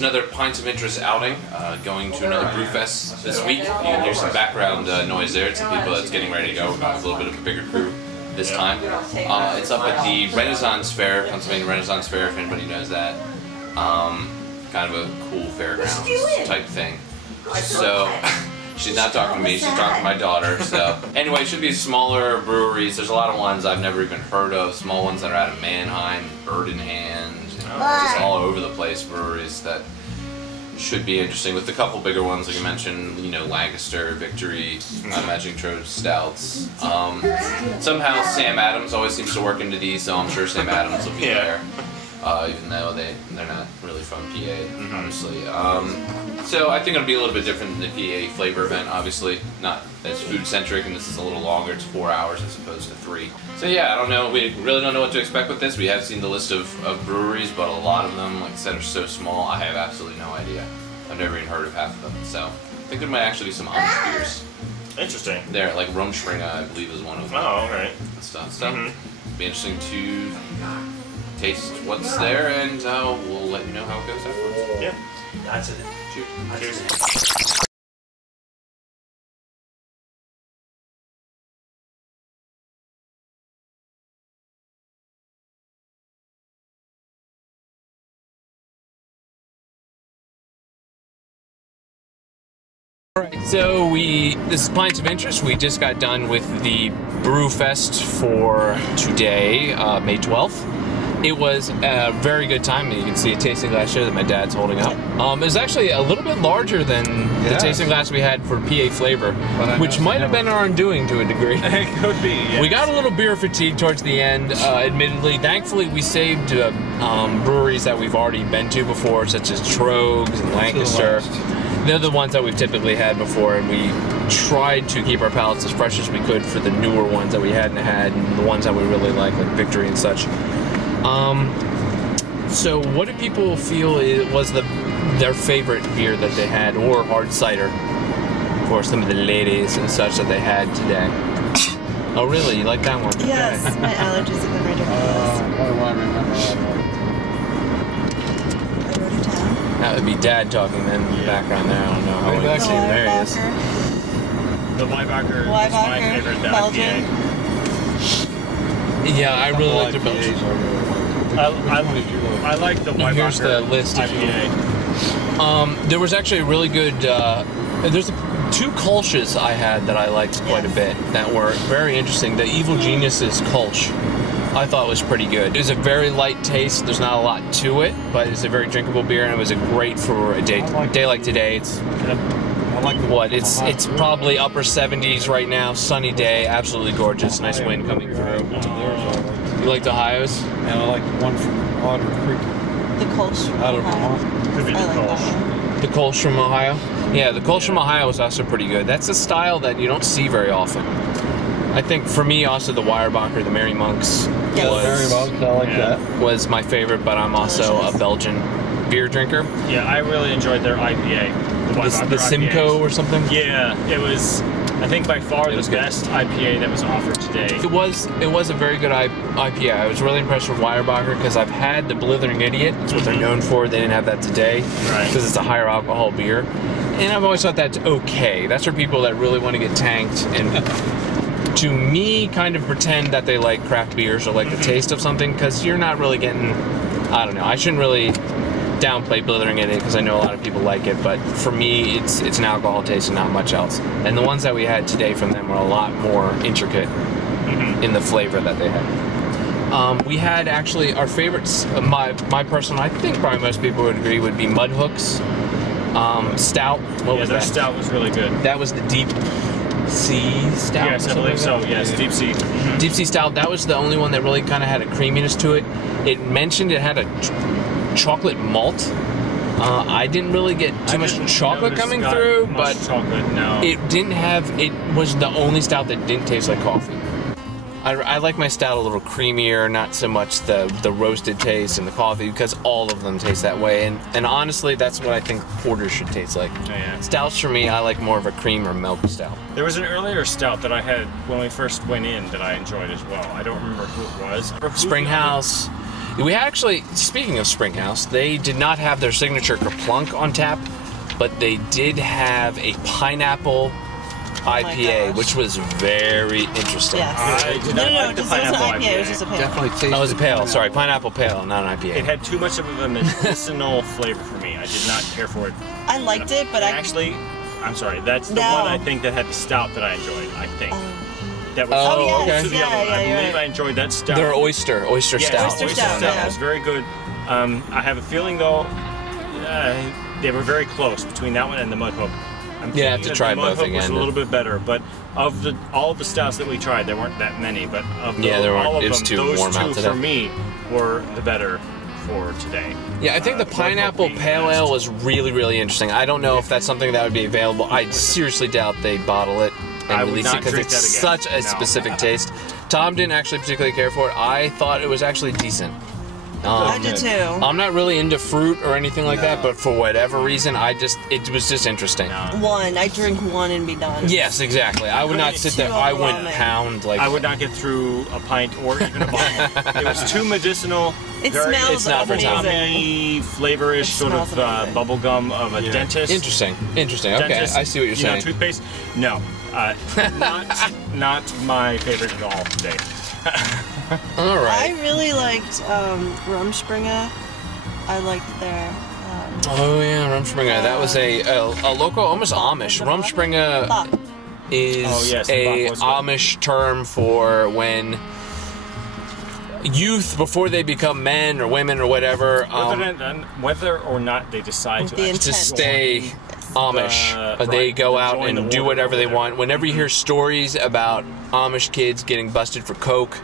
just another Pints of Interest outing, going to another Brewfest this week. You can hear some background noise there. It's the people that's getting ready to go. We're going with a little bit of a bigger crew this time. It's up at the Renaissance Fair, Pennsylvania Renaissance Fair, if anybody knows that. Kind of a cool fairgrounds type thing. So, she's not talking to me, she's talking to my daughter. So, anyway, it should be smaller breweries. There's a lot of ones I've never even heard of. Small ones that are out of Manheim, Bird in Hand, just all over the place breweries that should be interesting. With a couple bigger ones, like you mentioned, you know, Lancaster, Victory, I'm imagining Trojan Stouts. Somehow Sam Adams always seems to work into these, so I'm sure Sam Adams will be there. Even though they're not really from PA, honestly. So I think it'll be a little bit different than the PA flavor event, obviously. Not as food-centric, and this is a little longer. It's 4 hours as opposed to 3. So yeah, I don't know. We really don't know what to expect with this. We have seen the list of breweries, but a lot of them, like I said, are so small, I have absolutely no idea. I've never even heard of half of them. So I think there might actually be some Irish beers. Interesting. There, like Rumspringa, I believe, is one of them. Oh, alright. Stuff. So it'll be interesting to taste what's there, and we'll let you know how it goes afterwards. Yeah. That's it. Cheers. Alright, so this is Pints of Interest. We just got done with the Brewfest for today, May 12th. It was a very good time. You can see a tasting glass here that my dad's holding up. It was actually a little bit larger than the tasting glass we had for PA flavor, which might have been our undoing to a degree. It could be, yes. We got a little beer fatigue towards the end, admittedly. Thankfully, we saved breweries that we've already been to before, such as Trogs and Lancaster. They're the ones that we've typically had before, and we tried to keep our palates as fresh as we could for the newer ones that we hadn't had, and the ones that we really like Victory and such. So what do people feel was their favorite beer that they had, or hard cider for some of the ladies and such that they had today? Oh really? You like that one? Yes, okay. my allergies have been ridiculous. What do I remember I wrote it down. That would be Dad talking then in the background there. I don't know how we can see him. There he is. The Weibacher is my favorite, the Belgian. IPA. Yeah, I really like the Belgian. I like the Weibacher. Here's the list. IPA. There was actually a really good. There's two Kolsch's I had that I liked quite a bit that were very interesting. The Evil Geniuses Kolsch I thought was pretty good. It was a very light taste. There's not a lot to it, but it's a very drinkable beer, and it was a great for a day like today. It's what? It's probably upper 70s right now. Sunny day, absolutely gorgeous. Nice wind coming through. You liked Ohio's? And I like the one from Otter Creek. The Kolsch from Out of Ohio. Could be the I like that Kolsch. one. The Kolsch from Ohio? Yeah, the Kolsch from Ohio is also pretty good. That's a style that you don't see very often. I think for me also the Weyerbacher, the Merry Monks was my favorite, but I'm also a Belgian beer drinker. Yeah, I really enjoyed their IPA. The Simcoe or something? Yeah, it was, I think, by far the best IPA that was offered today. It was a very good IPA. I was really impressed with Weyerbacher because I've had the Blithering Idiot. It's what they're known for. They didn't have that today because it's a higher alcohol beer. And I've always thought that's okay. That's for people that really want to get tanked and to me kind of pretend that they like craft beers or like the taste of something, because you're not really getting, I don't know, I shouldn't really downplay Blithering Idiot because I know a lot of people like it, but for me it's an alcohol taste and not much else. And the ones that we had today from them were a lot more intricate in the flavor that they had. We had actually our favorites, my personal, I think probably most people would agree, would be Mudhook's stout. What was their that? stout was really good. That was the Deep Sea Stout? Yes, I believe so. Yes, Deep Sea. Deep Sea Stout, that was the only one that really kind of had a creaminess to it. It mentioned it had a chocolate malt. I didn't really get too much chocolate coming through, but it didn't have, it was the only stout that didn't taste like coffee. I like my stout a little creamier, not so much the roasted taste and the coffee, because all of them taste that way. And honestly, that's what I think porters should taste like. Oh, yeah. Stouts for me, I like more of a cream or milk stout. There was an earlier stout that I had when we first went in that I enjoyed as well. I don't remember who it was. Springhouse. We actually, speaking of Springhouse, they did not have their signature Kerplunk on tap, but they did have a pineapple IPA, gosh. which was very interesting. Yes. I did not like the it wasn't pineapple IPA. It was IPA. just a pale. Definitely tastes. Oh, it was a pale. Sorry, pineapple pale, not an IPA. It had too much of a medicinal flavor for me. I did not care for it. I liked it, but Actually, I'm sorry. That's the No. one I think that had the stout that I enjoyed. I think that was Oh, close okay. to the Yeah, other one. yeah, I you're believe right. I enjoyed that stout. Their oyster Yes, stout. Oyster stout, yeah. It was very good. I have a feeling though, they were very close between that one and the Mudhook. I'm Yeah, I have thinking to that try the both Mudhook was again. a little bit better, but of all of the stouts that we tried, there weren't that many. But of Yeah, there weren't. all of It was them, too those warm two out today. for me were the better for today. Yeah, I think the Mudhook pineapple being pale the ale best. was really, really interesting. I don't know if that's something that would be available. I seriously doubt they bottle it I and would release it not because drink it's that again. such a No. specific taste. Tom didn't actually particularly care for it. I thought it was actually decent. I did too. I'm not really into fruit or anything like that, but for whatever reason, it was just interesting. One. I drink one and be done. Yes, exactly. I would not sit there. Too I wouldn't overwhelming. pound like. I would not get through a pint or even a bottle. It was too medicinal. It very smells It's not for Tom. amazing. Flavorish, It sort of smells amazing. bubble gum of a dentist. Interesting. Okay, Dentist, I see what you're you know, saying. toothpaste? No, not my favorite at all today. All I right. really liked Rumspringa. I liked their. Oh yeah, Rumspringa. That was a local, almost Amish. Rumspringa Bach. is Oh, yes, the a Bach was good. Amish term for when youth, before they become men or women or whatever, Whether or not they decide With to the actually intent. to stay Amish. They right, go out join the and do war whatever or they whatever. want. Whenever you hear stories about Amish kids getting busted for coke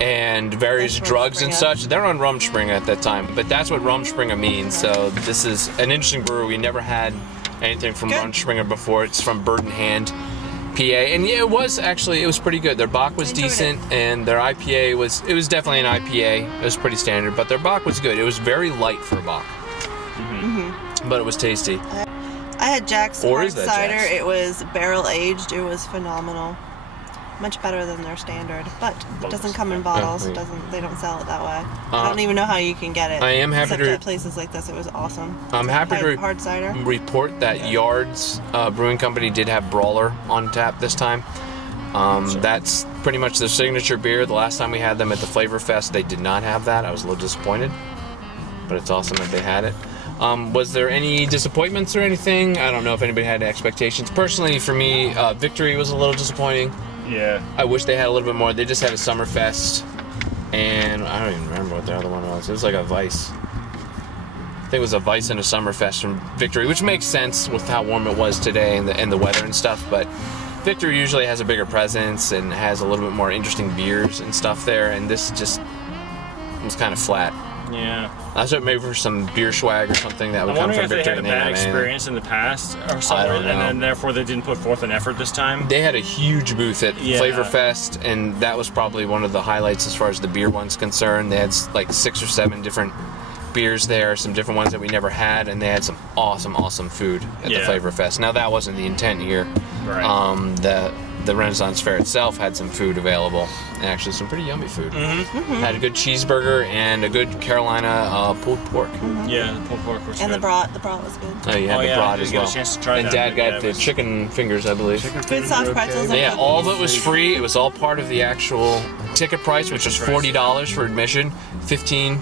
and various That's drugs and Rumspringa. such, they're on Rumspringa at that time. But that's what Rumspringa means. So this is an interesting brewery. We never had anything from Good. Rumspringa before. It's from Bird in Hand, PA, and yeah, it was pretty good. Their Bach was Enjoyed decent, and their IPA was definitely an IPA. It was pretty standard, but their Bach was good. It was very light for a Bach, but it was tasty. I had Jack's Or hard is that cider. Jack's? It was barrel aged. It was phenomenal. Much better than their standard, but it doesn't come in bottles. Yeah. They don't sell it that way. I don't even know how you can get it. I am happy except to- at places like this. It was awesome. I'm happy to hard cider. report that Yards Brewing Company did have Brawler on tap this time. That's pretty much their signature beer. The last time we had them at the Flavor Fest, they did not have that. I was a little disappointed, but it's awesome that they had it. Was there any disappointments or anything? I don't know if anybody had expectations. Personally, for me, Victory was a little disappointing. Yeah. I wish they had a little bit more. They just had a Summerfest, and I don't even remember what the other one was. It was like a Vice. I think it was a Vice and a Summerfest from Victory, which makes sense with how warm it was today and the weather and stuff. But Victory usually has a bigger presence and has a little bit more interesting beers and stuff there, and this just was kind of flat. Yeah. I was hoping maybe for some beer swag or something that would I'm come wondering from if they Victory. had a and they bad had anything. experience in the past or something, don't know. and then therefore they didn't put forth an effort this time. They had a huge booth at Yeah. Flavor Fest, and that was probably one of the highlights as far as the beer one's concerned. They had like 6 or 7 different beers there, some different ones that we never had, and they had some awesome food at the Yeah. Flavor Fest. Now that wasn't the intent here. Right. The Renaissance Fair itself had some food available, and actually some pretty yummy food. Mm-hmm. Had a good cheeseburger and a good Carolina pulled pork. Yeah, the pulled pork was And the good. brat. The brat was good. Oh, you had Oh, the yeah, broad I as didn't get a well. chance to try And that, Dad but got yeah, it the was- chicken fingers, I believe. Good soft pretzels. and Yeah, cookies. all of it was free. It was all part of the actual ticket price, which was $40 for admission, $15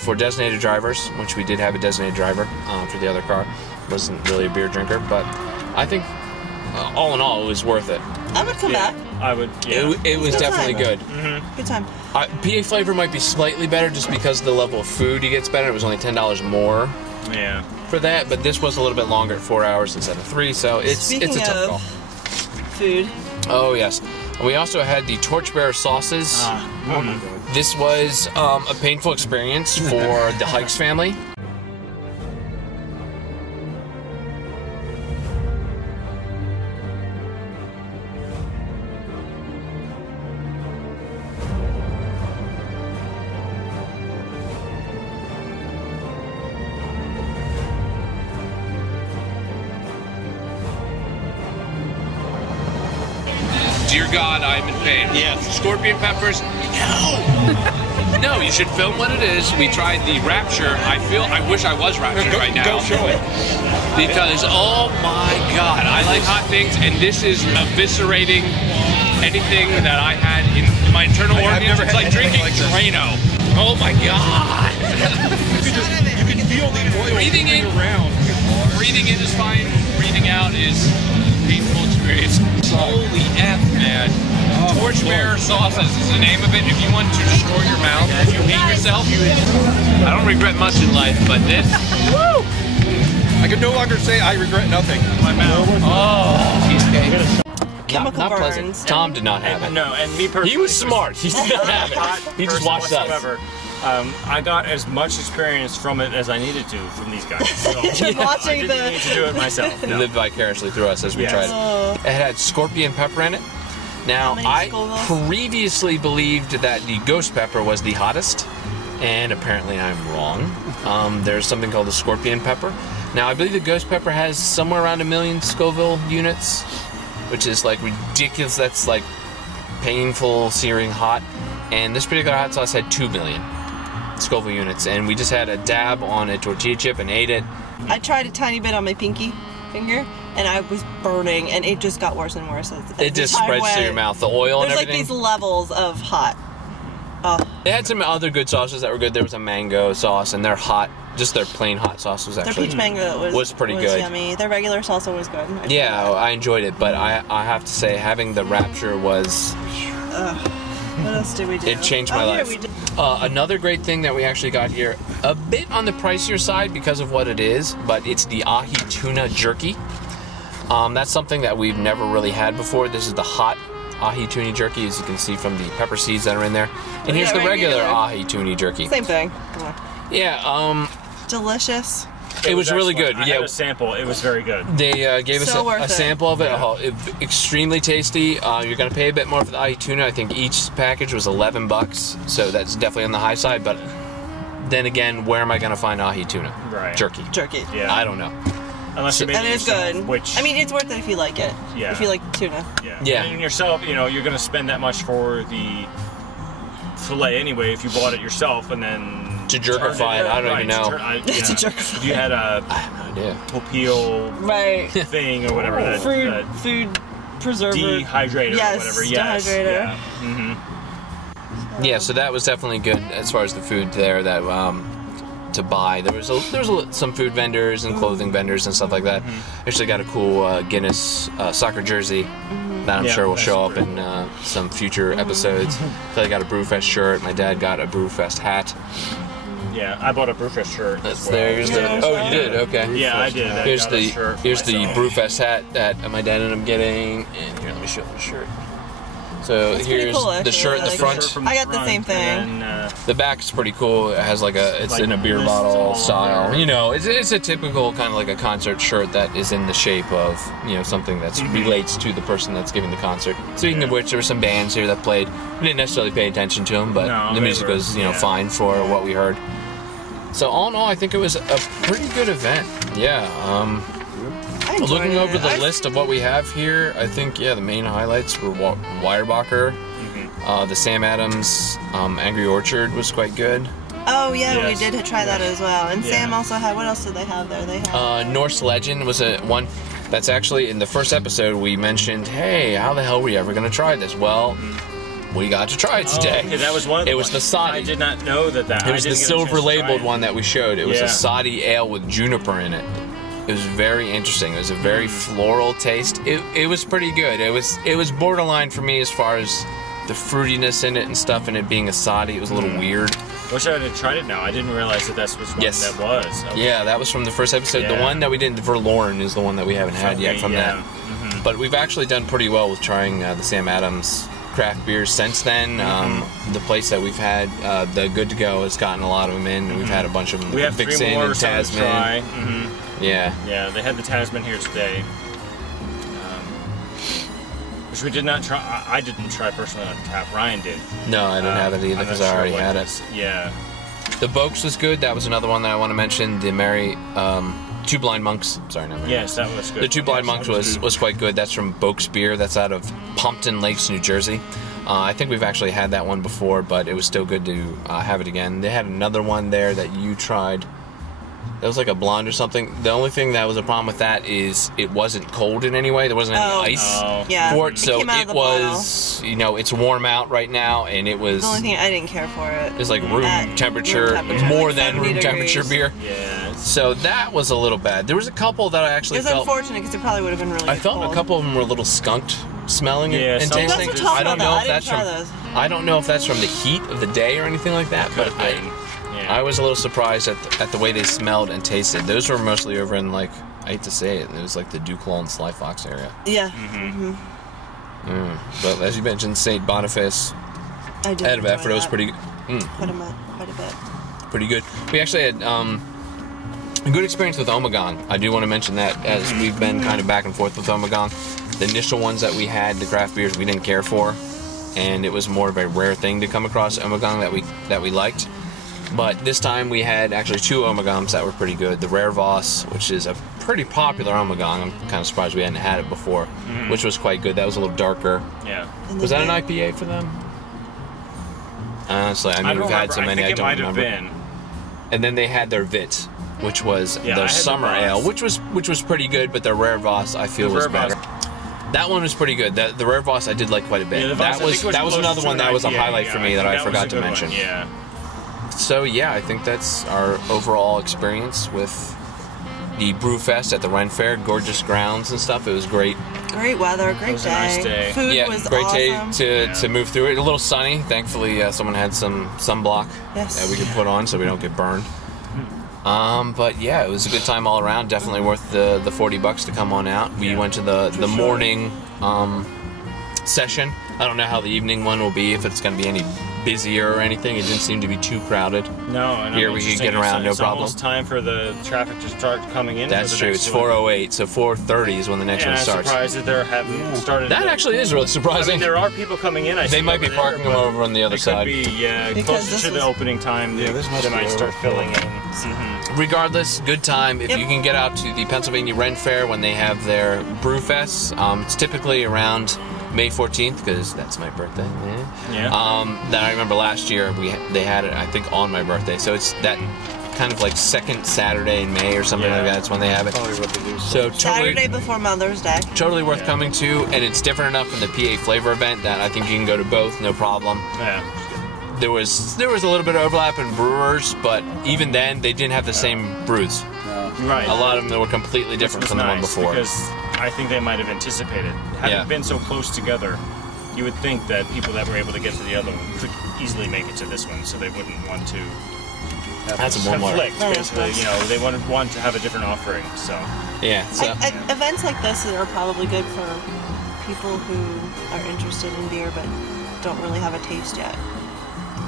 for designated drivers, which we did have a designated driver for the other car. Wasn't really a beer drinker, but I think all in all, it was worth it. I would come Yeah, back. I would. Yeah. It was Good definitely time. good. Good time. PA flavor might be slightly better just because the level of food you get's better. It was only $10 more Yeah. for that, but this was a little bit longer at 4 hours instead of 3, so it's a Speaking tough of call. food, Oh yes, we also had the Torchbearer sauces. Oh my god. This was a painful experience for the Hikes family. Dear God, I'm in pain. Yes. Scorpion peppers. No. No, you should film what it is. We tried the Rapture. I wish I was Rapture right now. Go show it. Because, oh my God, I like hot things, and this is eviscerating anything that I had in my internal organs. It's like drinking Drano. Oh my God. You can feel the oil Breathing in around. Breathing in is fine. Breathing out is a painful experience. Holy F, man. Torchbearer sauces is the name of it. If you want to destroy your mouth, if you hate yourself, I don't regret much in life, but this, woo! I can no longer say I regret nothing. My mouth. Oh, cheesecake. Chemical not burns. pleasant. Tom did not have it. No, and me personally. He was smart. He did not have it. He just watched us. I got as much experience from it as I needed to from these guys. So Just watching I didn't need to do it myself. He No. lived vicariously through us as we Yes. tried it. It had scorpion pepper in it. Now, How many I Scovilles? previously believed that the ghost pepper was the hottest, and apparently I'm wrong. There's something called the scorpion pepper. Now, I believe the ghost pepper has somewhere around 1 million Scoville units, which is like ridiculous. That's like painful, searing hot. And this particular hot sauce had 2 million Scoville units, and we just had a dab on a tortilla chip and ate it. I tried a tiny bit on my pinky finger, and I was burning, and it just got worse and worse. It just spreads through your mouth, the oil and There's like everything. these levels of hot. They had some other good sauces that were good. There was a mango sauce, and their hot, just their plain hot sauce was Their actually peach mango was pretty good. yummy. Their regular salsa was good. Yeah, I enjoyed it, but I have to say, having the Rapture was, What else did we do? it changed my yeah, life. we did. Another great thing that we actually got here, a bit on the pricier side because of what it is, but it's the ahi tuna jerky. That's something that we've never really had before. This is the hot ahi tuna jerky, as you can see from the pepper seeds that are in there. And here's the regular ahi tuna jerky. Same thing. Yeah, Delicious. it was really excellent. good. I Yeah, had a sample. It was very good. they gave us So worth a it. sample of it. Extremely tasty. You're gonna pay a bit more for the ahi tuna. I think each package was $11, so that's definitely on the high side. But then again, where am I gonna find ahi tuna? Right. Jerky. Jerky. Yeah. I don't know. Unless you made And it it's yourself, good. Which I mean, it's worth it if you like it. Yeah. If you like tuna. Yeah. And yourself, you know, you're gonna spend that much for the fillet anyway if you bought it yourself and then To jerkify it, I don't even know. To jerkify. If you had a I have no idea. topil Right. thing or whatever that Food preserver. dehydrator Yes, or whatever. Yes. dehydrator. Yeah. Mm-hmm. Yeah, so that was definitely good as far as the food there that to buy. There was some food vendors and clothing vendors and stuff like that. Actually got a cool Guinness soccer jersey that I'm Yeah, sure will that's show up true. in some future episodes. So I got a Brewfest shirt. My dad got a Brewfest hat. Yeah, I bought a Brewfest shirt. That's as well. there. Here's the. Oh, you did. Okay. Yeah, I did. I Here's got a the shirt for here's the myself. Brewfest hat that my dad ended up getting. And here, let me show the shirt. So That's pretty here's cool, the actually. shirt in I the like front. it. Shirt from I got the front, same thing. and then, The back's pretty cool. It has it's Like in a beer lists all bottle over style. there. You know, it's a typical kind of like a concert shirt that is in the shape of, you know, something that relates to the person that's giving the concert. Speaking of which, there were some bands here that played. We didn't necessarily pay attention to them, but No, the they music were- was, you know, yeah. fine for what we heard. So all in all, I think it was a pretty good event. Yeah. I enjoyed Looking it. over the list of what we have here, I think, yeah, the main highlights were Weyerbacher, the Sam Adams Angry Orchard was quite good. Oh yeah, Yes. we did try that as well. And Yeah. Sam also had. What else did they have there? They had. Norse Legend was one that's actually in the first episode we mentioned, hey, how the hell were we ever going to try this? Well, we got to try it today. Oh, okay, that was one of It the was the ones. Sadi. I did not know that. It was the silver labeled one that we showed. It was Yeah. a Sadi ale with juniper in it. It was very interesting. It was a very floral taste. It was pretty good. It was borderline for me as far as the fruitiness in it and stuff, and it being a Sadi. It was a little weird. Wish I had tried it now. I didn't realize that was one Yes. that was. Okay. Yeah, that was from the first episode. The Yeah. one that we did, the Verloren, is the one that we haven't had yet from yeah. that. But we've actually done pretty well with trying the Sam Adams craft beers since then. The place that we've had, the Good to Go, has gotten a lot of them in. And we've had a bunch of them. We have Vixen 3 more and so to Tasman. try. Yeah. Yeah, they had the Tasman here today. Which we did not try. I didn't try personally on tap. Ryan did. No, I didn't have it either I'm because not I sure already what had it. is. Yeah. The Boaks was good. That was another one that I want to mention. The Mary, Two Blind Monks. Sorry, not Mary. Yes, that was good. The Two Blind Yes, Monks that good. was quite good. That's from Boaks Beer. That's out of Pompton Lakes, New Jersey. I think we've actually had that one before, but it was still good to have it again. They had another one there that you tried. That was like a blonde or something. The only thing that was a problem with that is it wasn't cold in any way. There wasn't any ice for it, so it was, you know, it's warm out right now, and it was. The only thing I didn't care for it. It was like room temperature, more like than room 70 temperature beer. Yeah. So that was a little bad. There was a couple that I actually It was felt. unfortunate because it probably would have been really. I felt cold. a couple of them were a little skunked smelling and some- tasting. That's what I'm I don't know if that's try from. those. I don't know if that's from the heat of the day or anything like that, but I was a little surprised at the way they smelled and tasted. Those were mostly over in, like, I hate to say it, it was like the Duclaw and Sly Fox area. Yeah. But as you mentioned, St. Boniface I did out of effort, it was pretty quite a bit. pretty good. We actually had a good experience with Omegon. I do want to mention that, as we've been kind of back and forth with Omegon. The initial ones that we had, the craft beers, we didn't care for, and it was more of a rare thing to come across Omegon that we liked. But this time we had actually 2 Omegons that were pretty good. The Rare Voss, which is a pretty popular Omegon. I'm kind of surprised we hadn't had it before, which was quite good. That was a little darker. Yeah. Was that an IPA for them? Honestly, I mean, we've had so many, I don't remember. Been. And then they had their Vit, which was their summer ale, which was pretty good, but their Rare Voss I feel was better. That one was pretty good. The Rare Voss I did like quite a bit. Yeah, that was another one that was a highlight for me that I forgot to mention. One, yeah. So yeah, I think that's our overall experience with the Brewfest at the Ren Faire. Gorgeous grounds and stuff. It was great. Great weather, great was a nice day. Food was great awesome. day to move through it. A little sunny. Thankfully, someone had some sunblock that we could put on so we don't get burned. But yeah, it was a good time all around. Definitely worth the $40 to come on out. We went to the morning session. I don't know how the evening one will be, if it's going to be any busier or anything. It didn't seem to be too crowded. No, and here we could get around, no problem. It's almost time for the traffic to start coming in. That's true. It's 4:08, so 4:30 is when the next one starts. I'm surprised that they haven't started. That actually is really surprising. I mean, there are people coming in. They might be parking them over on the other side. Could be, closer to the opening time. They might start filling in. Regardless, good time. If you can get out to the Pennsylvania Ren Faire when they have their Brewfest, it's typically around May 14th, because that's my birthday. That I remember last year they had it, I think, on my birthday. So it's that kind of like second Saturday in May or something like that. That's when they have it. So Saturday before Mother's Day. Totally worth coming to, and it's different enough from the PA Flavor event that I think you can go to both, no problem. Yeah. There was a little bit of overlap in brewers, but even then they didn't have the same brews. Right. A lot of them were completely different from the one before. Because I think they might have anticipated. Having been so close together, you would think that people that were able to get to the other one could easily make it to this one, so they wouldn't want to That's a conflict, basically. You know, they wouldn't want to have a different offering, so. Yeah. So. Events like this are probably good for people who are interested in beer but don't really have a taste yet.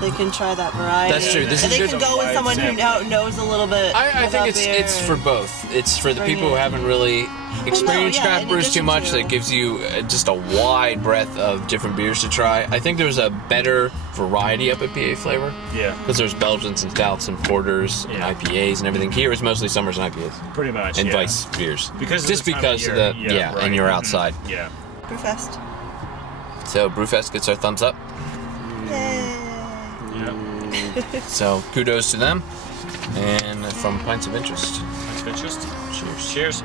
They can try that variety. That's true. This and is they good. can go with someone who knows a little bit. I think it's for both. It's for the people who haven't really experienced craft brews too much. That gives you just a wide breadth of different beers to try. I think there's a better variety up at PA Flavor. Yeah. Because there's Belgians and stouts and porters and IPAs and everything. Here it's mostly summers and IPAs. Pretty much. And vice beers. Because just because of the and you're outside. Yeah. Brewfest. So Brewfest gets our thumbs up. Yay. So kudos to them, and from Pints of Interest. Pints of Interest. Cheers. Cheers.